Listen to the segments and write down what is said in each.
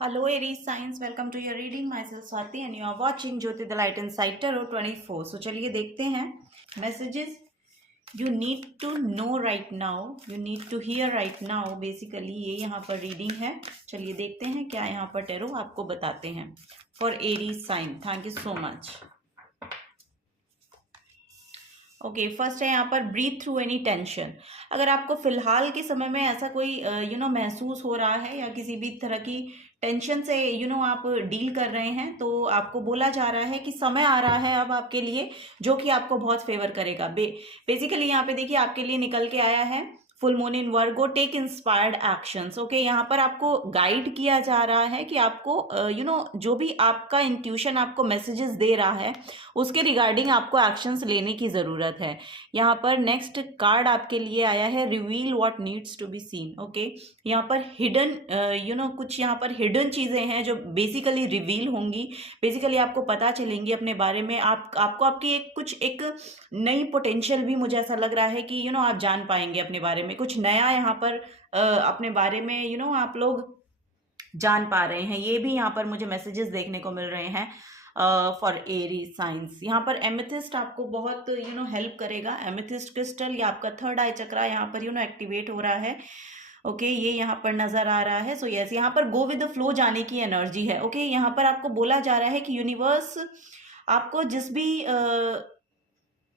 Hello Aries Signs, welcome to your reading. Myself Swati and you are watching Jyoti the Light Inside Tarot 24. So चलिए देखते हैं messages you need to know right now, you need to hear right now. Basically ये यहाँ पर reading है. चलिए देखते हैं क्या यहाँ पर टेरो आपको बताते हैं. For Aries sign, thank you so much. Okay first है यहाँ पर ब्रीथ थ्रू एनी टेंशन. अगर आपको फिलहाल के समय में ऐसा कोई महसूस हो रहा है या किसी भी तरह की टेंशन से आप डील कर रहे हैं, तो आपको बोला जा रहा है कि समय आ रहा है अब आपके लिए जो कि आपको बहुत फेवर करेगा. बेसिकली यहाँ पे देखिए आपके लिए निकल के आया है full moon in Virgo, take inspired actions. Okay यहाँ पर आपको गाइड किया जा रहा है कि आपको जो भी आपका इंट्यूशन आपको मैसेजेस दे रहा है उसके रिगार्डिंग आपको एक्शंस लेने की ज़रूरत है. यहाँ पर नेक्स्ट कार्ड आपके लिए आया है reveal what needs to be seen. Okay यहाँ पर हिडन कुछ यहाँ पर हिडन चीज़ें हैं जो बेसिकली रिवील होंगी. बेसिकली आपको पता चलेंगी अपने बारे में. आपको आपकी एक नई पोटेंशियल भी मुझे ऐसा लग रहा है कि आप जान पाएंगे अपने बारे में. कुछ नया यहाँ पर अपने बारे में आप लोग जान पा रहे हैं. ये भी यहाँ पर मुझे मैसेजेस देखने को मिल रहे हैं फॉर एरीज साइंस. यहाँ पर एमेथिस्ट आपको बहुत हेल्प करेगा. एमेथिस्ट क्रिस्टल या आपका थर्ड आई चक्रा यहाँ पर एक्टिवेट हो रहा है. ओके ये यहाँ पर नजर आ रहा है. सो यस यहाँ पर गो विद द फ्लो जाने की एनर्जी है. ओके यहाँ पर आपको बोला जा रहा है कि यूनिवर्स आपको जिस भी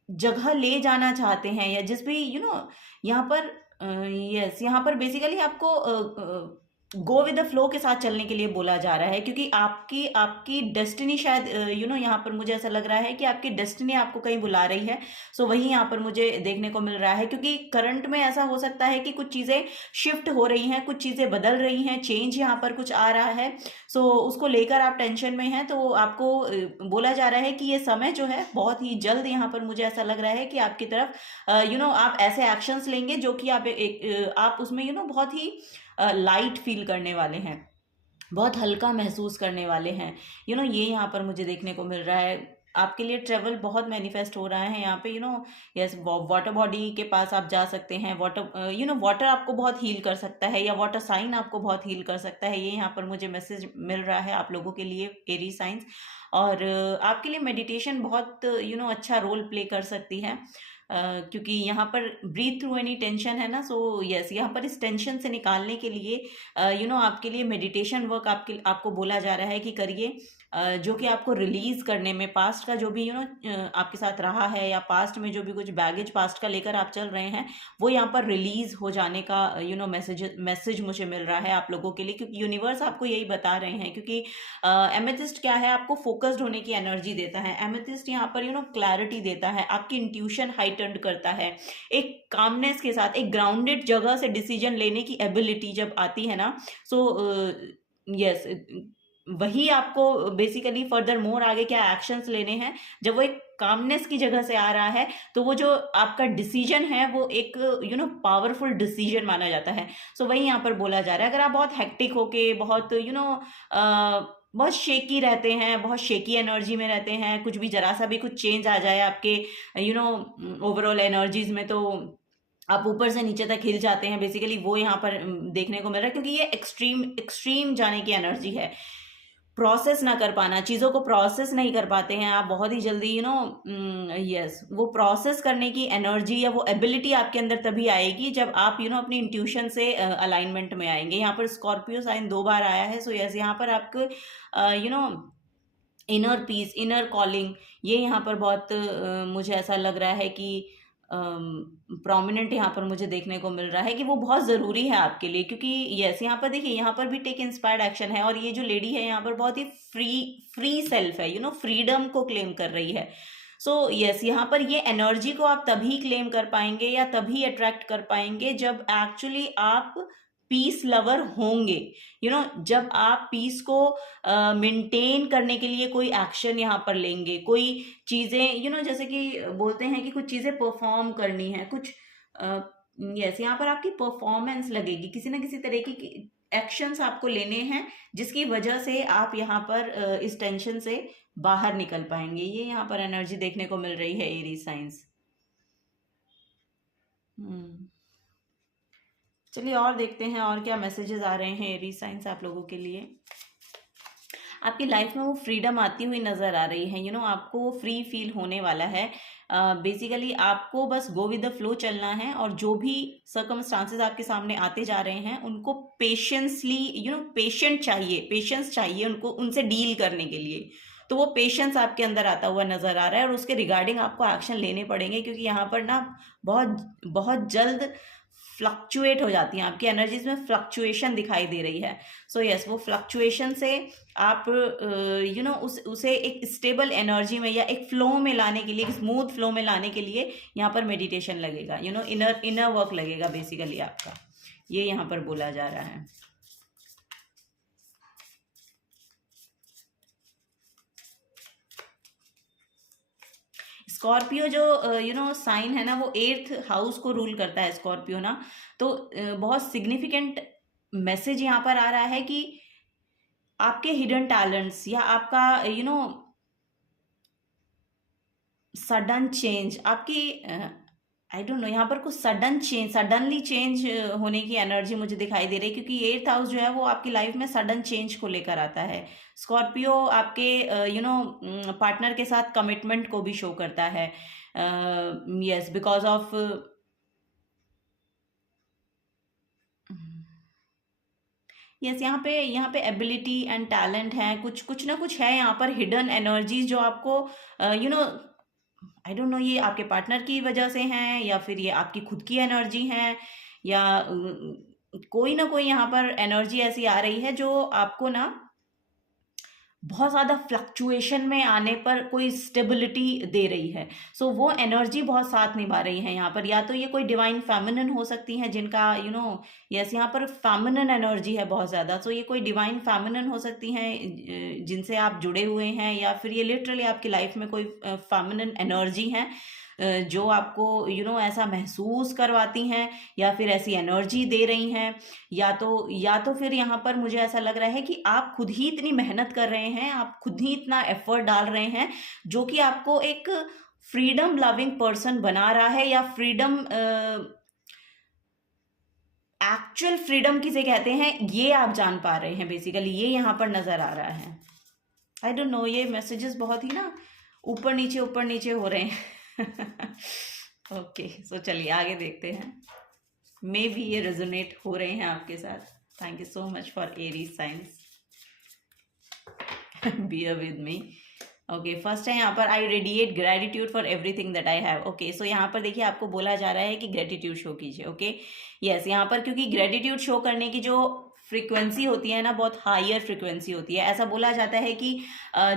जगह ले जाना चाहते हैं या जिस भी यहाँ पर यस यहाँ पर बेसिकली आपको गो विद द फ्लो के साथ चलने के लिए बोला जा रहा है, क्योंकि आपकी डेस्टिनी शायद यहाँ पर मुझे ऐसा लग रहा है कि आपकी डेस्टिनी आपको कहीं बुला रही है. सो वही यहाँ पर मुझे देखने को मिल रहा है, क्योंकि करंट में ऐसा हो सकता है कि कुछ चीज़ें शिफ्ट हो रही हैं, कुछ चीज़ें बदल रही हैं, चेंज यहाँ पर कुछ आ रहा है. सो उसको लेकर आप टेंशन में हैं. तो आपको बोला जा रहा है कि ये समय जो है बहुत ही जल्द यहाँ पर मुझे ऐसा लग रहा है कि आपकी तरफ आप ऐसे एक्शंस लेंगे जो कि आप उसमें बहुत ही लाइट फील करने वाले हैं, बहुत हल्का महसूस करने वाले हैं. ये यहाँ पर मुझे देखने को मिल रहा है. आपके लिए ट्रेवल बहुत मैनिफेस्ट हो रहा है यहाँ पे. यस वाटर बॉडी के पास आप जा सकते हैं. वाटर वाटर आपको बहुत हील कर सकता है या वाटर साइन आपको बहुत हील कर सकता है. ये यहाँ पर मुझे मैसेज मिल रहा है आप लोगों के लिए एरी साइंस. और आपके लिए मेडिटेशन बहुत अच्छा रोल प्ले कर सकती है. क्योंकि यहाँ पर ब्रीथ थ्रू एनी टेंशन है ना. सो यस यहाँ पर इस टेंशन से निकालने के लिए आपके लिए मेडिटेशन वर्क आपको बोला जा रहा है कि करिए, जो कि आपको रिलीज करने में पास्ट का जो भी आपके साथ रहा है या पास्ट में जो भी कुछ बैगेज पास्ट का लेकर आप चल रहे हैं वो यहाँ पर रिलीज हो जाने का मैसेज मुझे मिल रहा है आप लोगों के लिए, क्योंकि यूनिवर्स आपको यही बता रहे हैं. क्योंकि एमेथिस्ट क्या है, आपको फोकस्ड होने की एनर्जी देता है. एमेथिस्ट यहाँ पर क्लैरिटी देता है, आपकी इंट्यूशन हाइटन्ड करता है. एक कामनेस के साथ एक ग्राउंडेड जगह से डिसीजन लेने की एबिलिटी जब आती है ना, सो यस वही आपको बेसिकली फर्दर मोर आगे क्या एक्शंस लेने हैं. जब वो एक कामनेस की जगह से आ रहा है तो वो जो आपका डिसीजन है वो एक पावरफुल डिसीजन माना जाता है. सो वही यहाँ पर बोला जा रहा है. अगर आप बहुत हेक्टिक होके बहुत बहुत शेकी रहते हैं, बहुत शेकी एनर्जी में रहते हैं, कुछ भी जरा सा भी कुछ चेंज आ जाए आपके ओवरऑल एनर्जीज में तो आप ऊपर से नीचे तक हिल जाते हैं. बेसिकली वो यहाँ पर देखने को मिल रहा है, क्योंकि ये एक्सट्रीम जाने की एनर्जी है. प्रोसेस ना कर पाना, चीज़ों को प्रोसेस नहीं कर पाते हैं आप बहुत ही जल्दी. यस वो प्रोसेस करने की एनर्जी या वो एबिलिटी आपके अंदर तभी आएगी जब आप अपनी इंट्यूशन से अलाइनमेंट में आएंगे. यहाँ पर स्कॉर्पियो साइन 2 बार आया है. सो यस यहाँ पर आपको इनर पीस, इनर कॉलिंग, ये यहाँ पर बहुत मुझे ऐसा लग रहा है कि प्रोमिनेंट यहाँ पर मुझे देखने को मिल रहा है कि वो बहुत ज़रूरी है आपके लिए. क्योंकि यस यहाँ पर देखिए यहाँ पर भी टेक इंस्पायर्ड एक्शन है. और ये जो लेडी है यहाँ पर बहुत ही फ्री सेल्फ है, फ्रीडम को क्लेम कर रही है. सो यस यहाँ पर ये एनर्जी को आप तभी क्लेम कर पाएंगे या तभी अट्रैक्ट कर पाएंगे जब एक्चुअली आप पीस लवर होंगे. जब आप पीस को मेंटेन करने के लिए कोई एक्शन यहाँ पर लेंगे, कोई चीज़ें जैसे कि बोलते हैं कि कुछ चीज़ें परफॉर्म करनी है, कुछ यस यहाँ पर आपकी परफॉर्मेंस लगेगी, किसी ना किसी तरीके की एक्शंस आपको लेने हैं जिसकी वजह से आप यहाँ पर इस टेंशन से बाहर निकल पाएंगे. ये यहाँ पर एनर्जी देखने को मिल रही है एरीज साइंस. चलिए और देखते हैं और क्या मैसेजेस आ रहे हैं एरीज साइंस आप लोगों के लिए. आपकी लाइफ में वो फ्रीडम आती हुई नज़र आ रही है, आपको फ्री फील होने वाला है। बेसिकली आपको बस गो विद द फ्लो चलना है, और जो भी सर्कमस्टांसेस आपके सामने आते जा रहे हैं उनको पेशेंसली पेशेंस चाहिए उनको, उनसे डील करने के लिए। तो वो पेशेंस आपके अंदर आता हुआ नज़र आ रहा है, और उसके रिगार्डिंग आपको एक्शन लेने पड़ेंगे, क्योंकि यहाँ पर ना बहुत बहुत जल्द फ्लक्चुएट हो जाती हैं आपकी एनर्जीज में, फ्लक्चुएशन दिखाई दे रही है। सो यस, वो फ्लक्चुएशन से आप उसे एक स्टेबल एनर्जी में या एक फ्लो में लाने के लिए, एक स्मूथ फ्लो में लाने के लिए यहाँ पर मेडिटेशन लगेगा, इनर वर्क लगेगा बेसिकली आपका, ये यहाँ पर बोला जा रहा है। स्कॉर्पियो जो साइन है ना, वो 8th हाउस को रूल करता है स्कॉर्पियो ना। तो बहुत सिग्निफिकेंट मैसेज यहाँ पर आ रहा है कि आपके हिडन टैलेंट्स या आपका सडन चेंज, आपकी आई डोंट नो, यहाँ पर कुछ सडनली चेंज होने की एनर्जी मुझे दिखाई दे रही है, क्योंकि 8th हाउस जो है वो आपकी लाइफ में सडन चेंज को लेकर आता है। स्कॉर्पियो आपके पार्टनर के साथ कमिटमेंट को भी शो करता है। यस, बिकॉज ऑफ यस, यहाँ पे एबिलिटी एंड टैलेंट है, कुछ ना कुछ है यहाँ पर, हिडन एनर्जीज जो आपको आई डोंट नो, ये आपके पार्टनर की वजह से हैं या फिर ये आपकी खुद की एनर्जी है, या कोई ना कोई यहाँ पर एनर्जी ऐसी आ रही है जो आपको ना बहुत ज़्यादा फ्लक्चुएशन में आने पर कोई स्टेबिलिटी दे रही है। सो वो एनर्जी बहुत साथ निभा रही है यहाँ पर, या तो ये कोई डिवाइन फेमिनिन हो सकती है जिनका यस, यहाँ पर फेमिनिन एनर्जी है बहुत ज़्यादा। सो ये कोई डिवाइन फेमिनिन हो सकती हैं जिनसे आप जुड़े हुए हैं, या फिर ये लिटरली आपकी लाइफ में कोई फेमिनिन एनर्जी है जो आपको ऐसा महसूस करवाती हैं, या फिर ऐसी एनर्जी दे रही हैं, या तो फिर यहाँ पर मुझे ऐसा लग रहा है कि आप खुद ही इतनी मेहनत कर रहे हैं, आप खुद ही इतना एफर्ट डाल रहे हैं, जो कि आपको एक फ्रीडम लविंग पर्सन बना रहा है, या फ्रीडम एक्चुअल फ्रीडम किसे कहते हैं ये आप जान पा रहे हैं बेसिकली, ये यहाँ पर नज़र आ रहा है। आई डोंट नो, ये मैसेजेस बहुत ही ना ऊपर नीचे हो रहे हैं। ओके, सो चलिए आगे देखते हैं, मे बी ये रेजोनेट हो रहे हैं आपके साथ। Thank you so much for Aries science, bear with me. Okay, first है यहाँ पर, I radiate gratitude for everything that I have. Okay, so यहाँ पर देखिए आपको बोला जा रहा है कि ग्रेटिट्यूड शो कीजिए। ओके, यस, यहाँ पर क्योंकि ग्रेटिट्यूड शो करने की जो फ्रीक्वेंसी होती है ना, बहुत हायर फ्रीक्वेंसी होती है। ऐसा बोला जाता है कि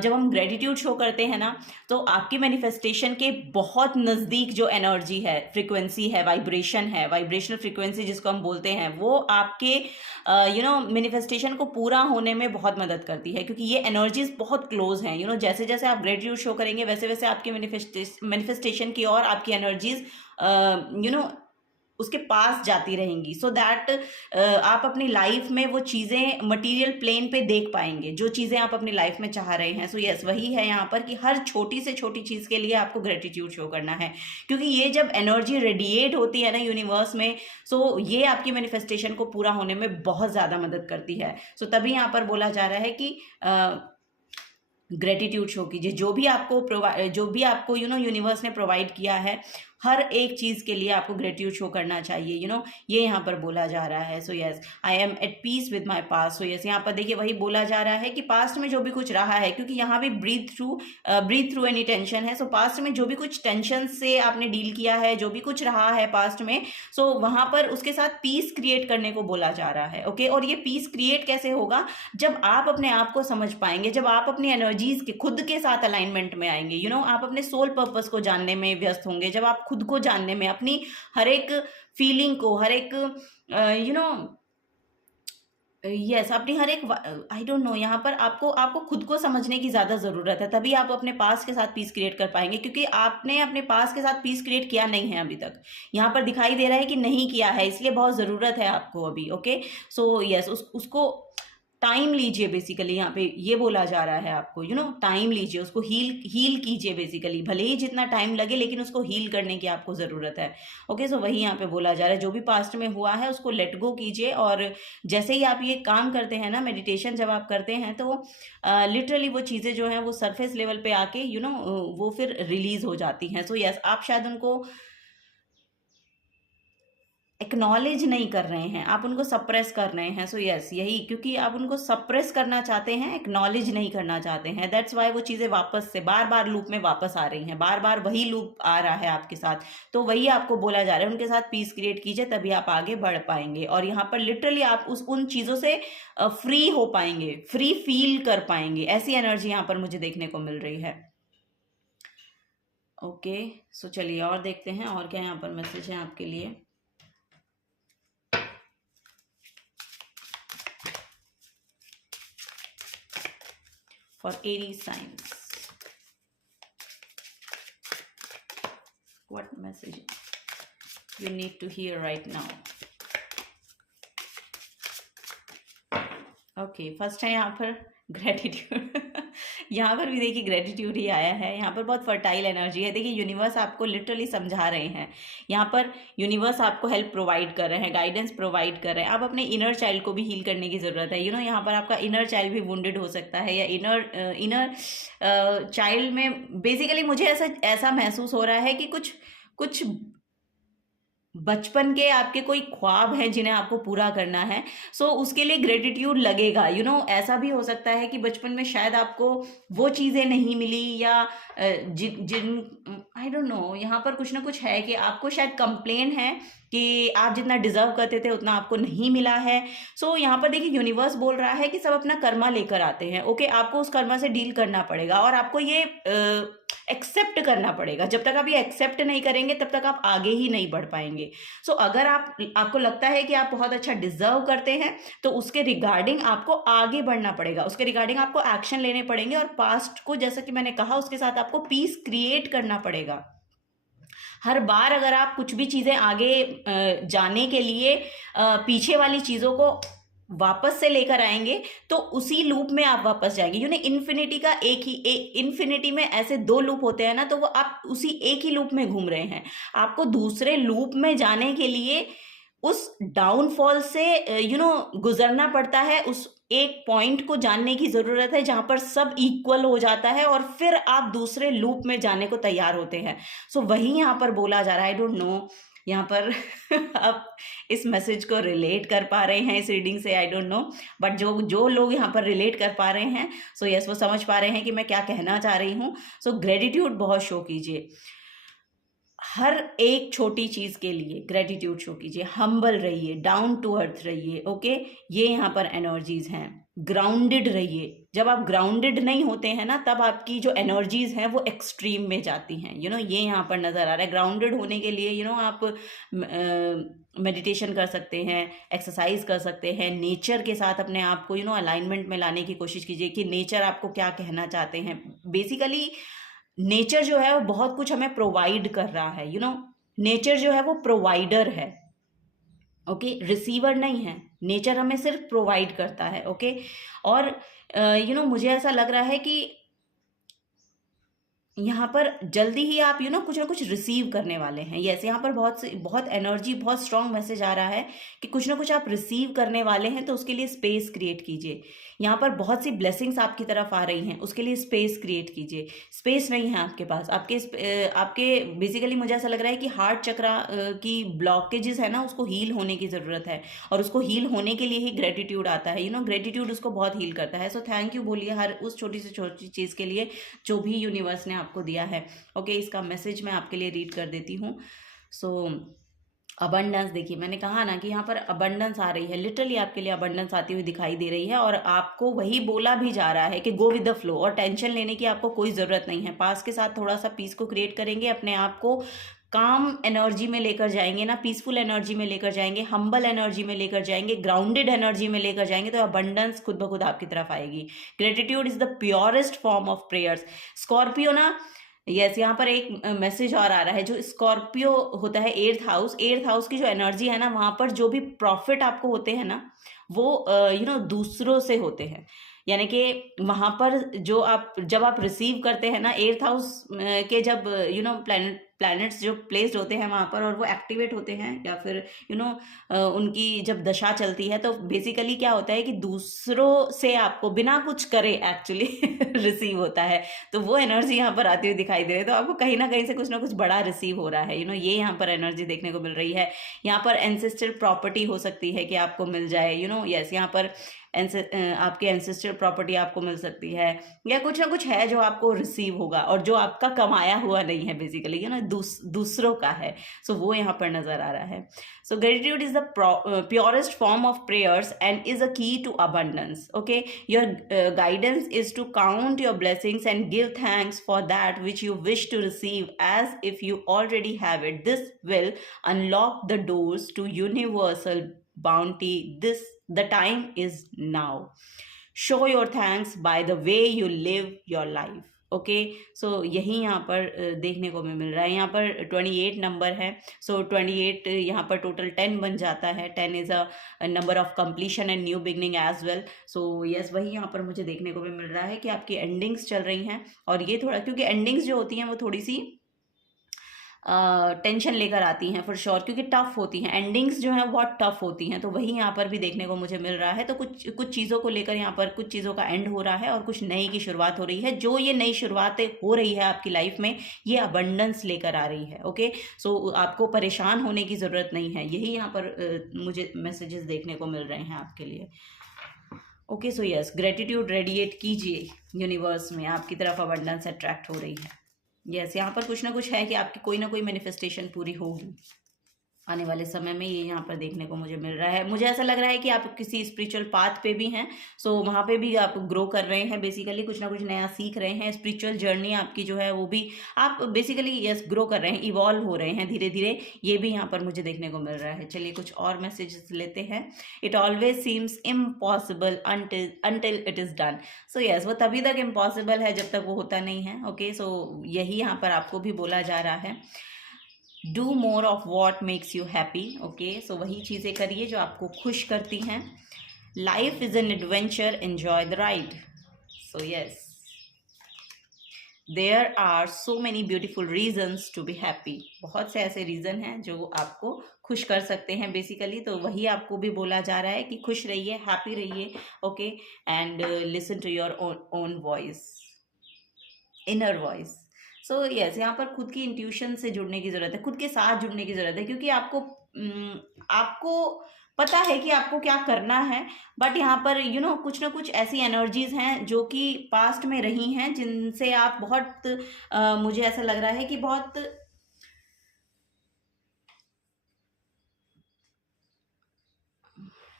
जब हम ग्रेटिट्यूड शो करते हैं ना, तो आपकी मैनिफेस्टेशन के बहुत नज़दीक जो एनर्जी है, फ्रीक्वेंसी है, वाइब्रेशन है, वाइब्रेशनल फ्रीक्वेंसी जिसको हम बोलते हैं, वो आपके मैनिफेस्टेशन को पूरा होने में बहुत मदद करती है, क्योंकि ये एनर्जीज बहुत क्लोज हैं। जैसे जैसे आप ग्रेटिट्यूड शो करेंगे, वैसे वैसे आपकी मैनिफेस्टेशन की और आपकी एनर्जीज उसके पास जाती रहेंगी, सो दैट आप अपनी लाइफ में वो चीज़ें मटेरियल प्लेन पे देख पाएंगे, जो चीज़ें आप अपनी लाइफ में चाह रहे हैं। सो यस, वही है यहाँ पर कि हर छोटी से छोटी चीज़ के लिए आपको ग्रेटिट्यूड शो करना है, क्योंकि ये जब एनर्जी रेडिएट होती है ना यूनिवर्स में, सो ये आपकी मैनिफेस्टेशन को पूरा होने में बहुत ज़्यादा मदद करती है। सो तभी यहाँ पर बोला जा रहा है कि ग्रेटिट्यूड शो कीजिए, जो भी आपको यूनिवर्स ने प्रोवाइड किया है, हर एक चीज़ के लिए आपको ग्रेटिट्यूड शो करना चाहिए। ये यहाँ पर बोला जा रहा है। So yes, I am at peace with my past. So yes, यहाँ पर देखिए वही बोला जा रहा है कि पास्ट में जो भी कुछ रहा है, क्योंकि यहाँ भी ब्रीथ थ्रू एनी टेंशन है। सो पास्ट में जो भी कुछ टेंशन से आपने डील किया है, जो भी कुछ रहा है पास्ट में, सो वहाँ पर उसके साथ पीस क्रिएट करने को बोला जा रहा है। ओके, और ये पीस क्रिएट कैसे होगा? जब आप अपने आप को समझ पाएंगे, जब आप अपनी एनर्जीज के खुद के साथ अलाइनमेंट में आएंगे, आप अपने सोल पर्पस को जानने में व्यस्त होंगे, जब आप खुद को जानने में, अपनी हर एक फीलिंग को, हर एक यस, अपनी हर एक आई डोंट नो, यहाँ पर आपको खुद को समझने की ज़्यादा ज़रूरत है, तभी आप अपने पास्ट के साथ पीस क्रिएट कर पाएंगे, क्योंकि आपने अपने पास्ट के साथ पीस क्रिएट किया नहीं है अभी तक। यहाँ पर दिखाई दे रहा है कि नहीं किया है, इसलिए बहुत ज़रूरत है आपको अभी। ओके, सो यस, उसको टाइम लीजिए, बेसिकली यहाँ पे ये बोला जा रहा है आपको, टाइम लीजिए, उसको हील कीजिए बेसिकली, भले ही जितना टाइम लगे लेकिन उसको हील करने की आपको ज़रूरत है। ओके, सो वही यहाँ पे बोला जा रहा है, जो भी पास्ट में हुआ है उसको लेट गो कीजिए। और जैसे ही आप ये काम करते हैं ना, मेडिटेशन जब आप करते हैं, तो लिटरली वो चीज़ें जो हैं वो सरफेस लेवल पे आके वो फिर रिलीज हो जाती हैं। सो यस, आप शायद उनको एक्नॉलेज नहीं कर रहे हैं, आप उनको सप्रेस कर रहे हैं। सो यस, यही, क्योंकि आप उनको सप्रेस करना चाहते हैं, एक्नॉलेज नहीं करना चाहते हैं, दैट्स वाई वो चीज़ें वापस से बार बार लूप में वापस आ रही हैं, बार बार वही लूप आ रहा है आपके साथ। तो वही आपको बोला जा रहा है, उनके साथ पीस क्रिएट कीजिए, तभी आप आगे बढ़ पाएंगे। और यहाँ पर लिटरली आप उन चीज़ों से फ्री हो पाएंगे, फ्री फील कर पाएंगे, ऐसी एनर्जी यहाँ पर मुझे देखने को मिल रही है। ओके, सो चलिए और देखते हैं और क्या यहाँ पर मैसेज है आपके लिए। For Aries signs, what message you need to hear right now? Okay, first है यहाँ पर ग्रेटिट्यूड। यहाँ पर भी देखिए ग्रेटिट्यूड ही आया है। यहाँ पर बहुत फर्टाइल एनर्जी है। देखिए यूनिवर्स आपको लिटरली समझा रहे हैं, यहाँ पर यूनिवर्स आपको हेल्प प्रोवाइड कर रहे हैं, गाइडेंस प्रोवाइड कर रहे हैं। आप अपने इनर चाइल्ड को भी हील करने की ज़रूरत है। यहाँ पर आपका इनर चाइल्ड भी वुंडेड हो सकता है, या इनर चाइल्ड में बेसिकली मुझे ऐसा महसूस हो रहा है कि कुछ बचपन के आपके कोई ख्वाब हैं जिन्हें आपको पूरा करना है। सो उसके लिए ग्रेटिट्यूड लगेगा। ऐसा भी हो सकता है कि बचपन में शायद आपको वो चीज़ें नहीं मिली, या जिन आई डोंट नो, यहाँ पर कुछ ना कुछ है कि आपको शायद कंप्लेन है कि आप जितना डिजर्व करते थे उतना आपको नहीं मिला है। सो यहाँ पर देखिए यूनिवर्स बोल रहा है कि सब अपना कर्मा लेकर आते हैं। ओके, आपको उस कर्मा से डील करना पड़ेगा और आपको ये एक्सेप्ट करना पड़ेगा। जब तक आप ये एक्सेप्ट नहीं करेंगे तब तक आप आगे ही नहीं बढ़ पाएंगे। सो अगर आपको लगता है कि आप बहुत अच्छा डिजर्व करते हैं, तो उसके रिगार्डिंग आपको आगे बढ़ना पड़ेगा, उसके रिगार्डिंग आपको एक्शन लेने पड़ेंगे, और पास्ट को, जैसा कि मैंने कहा, उसके साथ आपको पीस क्रिएट करना पड़ेगा। हर बार अगर आप कुछ भी चीज़ें आगे जाने के लिए पीछे वाली चीज़ों को वापस से लेकर आएंगे, तो उसी लूप में आप वापस जाएंगे। इन्फिनिटी का इन्फिनिटी में ऐसे 2 लूप होते हैं ना, तो वो आप उसी एक ही लूप में घूम रहे हैं। आपको दूसरे लूप में जाने के लिए उस डाउनफॉल से गुजरना पड़ता है। उस एक पॉइंट को जानने की ज़रूरत है जहाँ पर सब इक्वल हो जाता है, और फिर आप दूसरे लूप में जाने को तैयार होते हैं। सो वही यहाँ पर बोला जा रहा है। आई डोंट नो यहाँ पर आप इस मैसेज को रिलेट कर पा रहे हैं इस रीडिंग से, आई डोंट नो, बट जो लोग यहाँ पर रिलेट कर पा रहे हैं, सो यस, वो समझ पा रहे हैं कि मैं क्या कहना चाह रही हूँ। सो ग्रेटिट्यूड बहुत शो कीजिए, हर एक छोटी चीज़ के लिए ग्रेटिट्यूड शो कीजिए, हम्बल रहिए, डाउन टू अर्थ रहिए। ओके, ये यहाँ पर एनर्जीज हैं। ग्राउंडेड रहिए। जब आप ग्राउंडेड नहीं होते हैं ना, तब आपकी जो एनर्जीज हैं वो एक्सट्रीम में जाती हैं। ये यहाँ पर नज़र आ रहा है। ग्राउंडेड होने के लिए आप मेडिटेशन कर सकते हैं, एक्सरसाइज कर सकते हैं, नेचर के साथ अपने आप को अलाइनमेंट में लाने की कोशिश कीजिए कि नेचर आपको क्या कहना चाहते हैं। बेसिकली नेचर जो है वो बहुत कुछ हमें प्रोवाइड कर रहा है। नेचर जो है वो प्रोवाइडर है। ओके, रिसीवर नहीं है। नेचर हमें सिर्फ प्रोवाइड करता है। ओके, और मुझे ऐसा लग रहा है कि यहाँ पर जल्दी ही आप कुछ ना कुछ रिसीव करने वाले हैं। यस, यहाँ पर बहुत एनर्जी, बहुत स्ट्रांग मैसेज आ रहा है कि कुछ ना कुछ आप रिसीव करने वाले हैं, तो उसके लिए स्पेस क्रिएट कीजिए। यहाँ पर बहुत सी ब्लेसिंग्स आपकी तरफ आ रही हैं, उसके लिए स्पेस क्रिएट कीजिए। स्पेस नहीं है आपके पास, आपके बेसिकली मुझे ऐसा लग रहा है कि हार्ट चक्रा की ब्लॉकेजेस है ना, उसको हील होने की ज़रूरत है, और उसको हील होने के लिए ही ग्रेटिट्यूड आता है। ग्रेटिट्यूड उसको बहुत हील करता है। सो थैंक यू बोलिए हर उस छोटी से छोटी चीज़ के लिए जो भी यूनिवर्स ने आपको दिया है। ओके, इसका मैसेज मैं आपके लिए रीड कर देती हूँ। सो अबंडेंस, देखिए मैंने कहा ना कि यहाँ पर अबंडेंस आ रही है, लिटरली आपके लिए अबंडेंस आती हुई दिखाई दे रही है, और आपको वही बोला भी जा रहा है कि गो विद द फ्लो, और टेंशन लेने की आपको कोई ज़रूरत नहीं है। पास के साथ थोड़ा सा पीस को क्रिएट करेंगे, अपने आप को काम एनर्जी में लेकर जाएंगे ना, पीसफुल एनर्जी में लेकर जाएंगे, हम्बल एनर्जी में लेकर जाएंगे, ग्राउंडेड एनर्जी में लेकर जाएंगे, तो अबंडेंस खुद ब खुद आपकी तरफ आएगी। Gratitude is the purest form of prayers. Scorpio ना यस, यहाँ पर एक मैसेज और आ रहा है। जो स्कॉर्पियो होता है, एर्थ हाउस की जो एनर्जी है ना, वहाँ पर जो भी प्रॉफिट आपको होते हैं ना, वो दूसरों से होते हैं। यानी कि वहाँ पर जो आप जब आप रिसीव करते हैं ना, एर्थ हाउस के जब प्लैनेट्स जो प्लेस्ड होते हैं वहाँ पर, और वो एक्टिवेट होते हैं, या फिर उनकी जब दशा चलती है, तो बेसिकली क्या होता है कि दूसरों से आपको बिना कुछ करे एक्चुअली रिसीव होता है। तो वो एनर्जी यहाँ पर आती हुई दिखाई दे रही है। तो आपको कहीं ना कहीं से कुछ ना कुछ बड़ा रिसीव हो रहा है, ये यहाँ पर एनर्जी देखने को मिल रही है। यहाँ पर एंसेस्ट्रल प्रॉपर्टी हो सकती है कि आपको मिल जाए, यस, यहाँ पर आपके एंसेस्ट्रल प्रॉपर्टी आपको मिल सकती है, या कुछ ना कुछ है जो आपको रिसीव होगा, और जो आपका कमाया हुआ नहीं है बेसिकली, दूसरों का है। सो वो यहाँ पर नजर आ रहा है। So gratitude is the purest form of prayers and is a key to abundance. Okay, your guidance is to count your blessings and give thanks for that which you wish to receive as if you already have it. This will unlock the doors to universal bounty. The time is now. Show your thanks by the way you live your life. Okay, so यही यहाँ पर देखने को मिल रहा है। यहाँ पर 28 number है। सो 28 यहाँ पर टोटल 10 बन जाता है। 10 is a number of completion and new beginning as well. So yes, वही यहाँ पर मुझे देखने को भी मिल रहा है कि आपकी एंडिंग्स चल रही हैं, और ये थोड़ा, क्योंकि एंडिंग्स जो होती हैं वो थोड़ी सी टेंशन लेकर आती हैं फॉर श्योर, क्योंकि टफ होती हैं एंडिंग्स जो हैं, बहुत टफ होती हैं। तो वही यहाँ पर भी देखने को मुझे मिल रहा है। तो कुछ चीज़ों को लेकर यहाँ पर कुछ चीज़ों का एंड हो रहा है, और कुछ नई की शुरुआत हो रही है। जो ये नई शुरुआतें हो रही है आपकी लाइफ में, ये अबंडेंस लेकर आ रही है। ओके, सो आपको परेशान होने की ज़रूरत नहीं है। यही यहाँ पर मुझे मैसेजेस देखने को मिल रहे हैं आपके लिए। Okay, so yes, gratitude radiate कीजिए यूनिवर्स में, आपकी तरफ अबंडेंस अट्रैक्ट हो रही है। यस, यहाँ पर कुछ ना कुछ है कि आपकी कोई ना कोई मैनिफेस्टेशन पूरी होगी आने वाले समय में, ये यहाँ पर देखने को मुझे मिल रहा है। मुझे ऐसा लग रहा है कि आप किसी स्पिरिचुअल पाथ पे भी हैं। सो वहाँ पे भी आप ग्रो कर रहे हैं, बेसिकली कुछ ना कुछ नया सीख रहे हैं। स्पिरिचुअल जर्नी आपकी जो है वो भी आप बेसिकली यस ग्रो कर रहे हैं, इवॉल्व हो रहे हैं धीरे धीरे। ये भी यहाँ पर मुझे देखने को मिल रहा है। चलिए कुछ और मैसेजेस लेते हैं। It always seems impossible until it is done. So yes, वो तभी तक इम्पॉसिबल है जब तक वो होता नहीं है। ओके, सो यही यहाँ पर आपको भी बोला जा रहा है। Do more of what makes you happy. Okay, so वही चीज़ें करिए जो आपको खुश करती हैं। Life is an adventure, enjoy the ride. So yes, there are so many beautiful reasons to be happy. बहुत से ऐसे रीज़न हैं जो आपको खुश कर सकते हैं बेसिकली। तो वही आपको भी बोला जा रहा है कि खुश रहिए, हैप्पी रहिए। Okay, and listen to your own voice, inner voice. So yes, यहाँ पर खुद की इंट्यूशन से जुड़ने की ज़रूरत है, खुद के साथ जुड़ने की ज़रूरत है, क्योंकि आपको पता है कि आपको क्या करना है। बट यहाँ पर कुछ ना कुछ ऐसी एनर्जीज हैं जो कि पास्ट में रही हैं, जिनसे आप बहुत मुझे ऐसा लग रहा है कि बहुत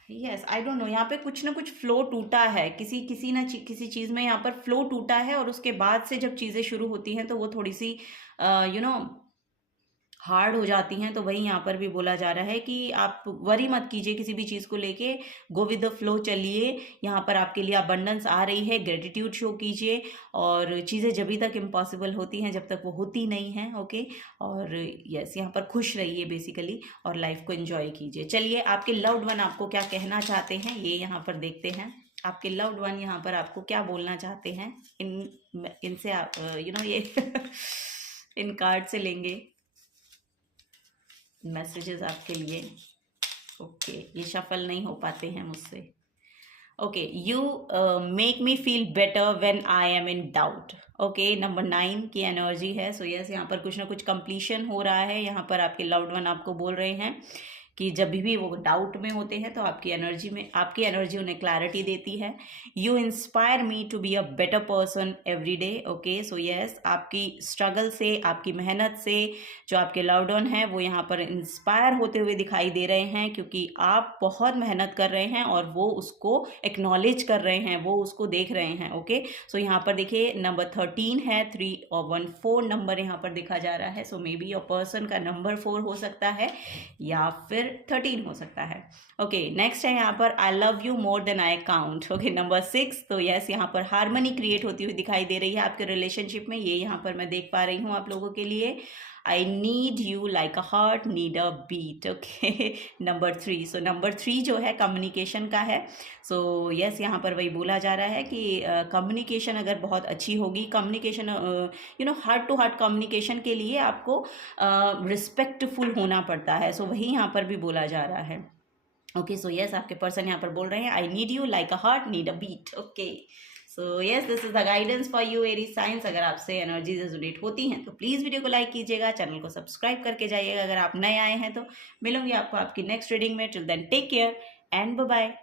यस, आई डोंट नो, यहाँ पे कुछ ना कुछ फ्लो टूटा है, किसी चीज़ में यहाँ पर फ्लो टूटा है, और उसके बाद से जब चीज़ें शुरू होती हैं तो वो थोड़ी सी हार्ड हो जाती हैं। तो वही यहाँ पर भी बोला जा रहा है कि आप वरी मत कीजिए किसी भी चीज़ को लेके, गो विद द फ्लो चलिए। यहाँ पर आपके लिए अबंडेंस आ रही है, ग्रेटिट्यूड शो कीजिए, और चीज़ें जब तक इम्पॉसिबल होती हैं जब तक वो होती नहीं हैं। ओके, और यस, यहाँ पर खुश रहिए बेसिकली, और लाइफ को एंजॉय कीजिए। चलिए, आपके लव्ड वन आपको क्या कहना चाहते हैं ये यहाँ पर देखते हैं। आपके लव्ड वन यहाँ पर आपको क्या बोलना चाहते हैं, इनसे आप ये इन कार्ड से लेंगे मैसेजेस आपके लिए। ओके, ये शफल नहीं हो पाते हैं मुझसे। Okay, you make me feel better when I am in doubt. Okay, number 9 की एनर्जी है। सो यस, यहाँ पर कुछ ना कुछ कंप्लीशन हो रहा है। यहाँ पर आपके लव्ड वन आपको बोल रहे हैं कि जब भी वो डाउट में होते हैं तो आपकी एनर्जी उन्हें क्लैरिटी देती है। You inspire me to be a better person every day. Okay, so yes, आपकी स्ट्रगल से, आपकी मेहनत से जो आपके लव्ड वन हैं वो यहाँ पर इंस्पायर होते हुए दिखाई दे रहे हैं, क्योंकि आप बहुत मेहनत कर रहे हैं और वो उसको एक्नॉलेज कर रहे हैं, वो उसको देख रहे हैं। ओके, सो यहाँ पर देखिए नंबर 13 है, 3 और 1 4 नंबर यहाँ पर देखा जा रहा है। सो मे बी योर पर्सन का नंबर 4 हो सकता है, या फिर फिर 13 हो सकता है। ओके, नेक्स्ट है यहाँ पर I love you more than I count. Okay, number 6। तो यस, यहाँ पर हार्मनी क्रिएट होती हुई दिखाई दे रही है आपके रिलेशनशिप में, ये यहाँ पर मैं देख पा रही हूँ आप लोगों के लिए। I need you like a heart need a beat. Okay, number 3। So number 3 जो है कम्युनिकेशन का है। सो यस, यहाँ पर वही बोला जा रहा है कि कम्युनिकेशन अगर बहुत अच्छी होगी, communication heart to heart communication के लिए आपको रिस्पेक्टफुल होना पड़ता है। सो वही यहाँ पर भी बोला जा रहा है। ओके, सो यस, आपके पर्सन यहाँ पर बोल रहे हैं I need you like a heart need a beat. Okay, so yes, this is the guidance for you Aries signs. अगर आपसे एनर्जीज रेजोनेट होती हैं तो प्लीज़ वीडियो को लाइक कीजिएगा, चैनल को सब्सक्राइब करके जाइएगा अगर आप नए आए हैं तो। मिलूंगी आपको आपकी नेक्स्ट रीडिंग में। Till then take care and bye bye.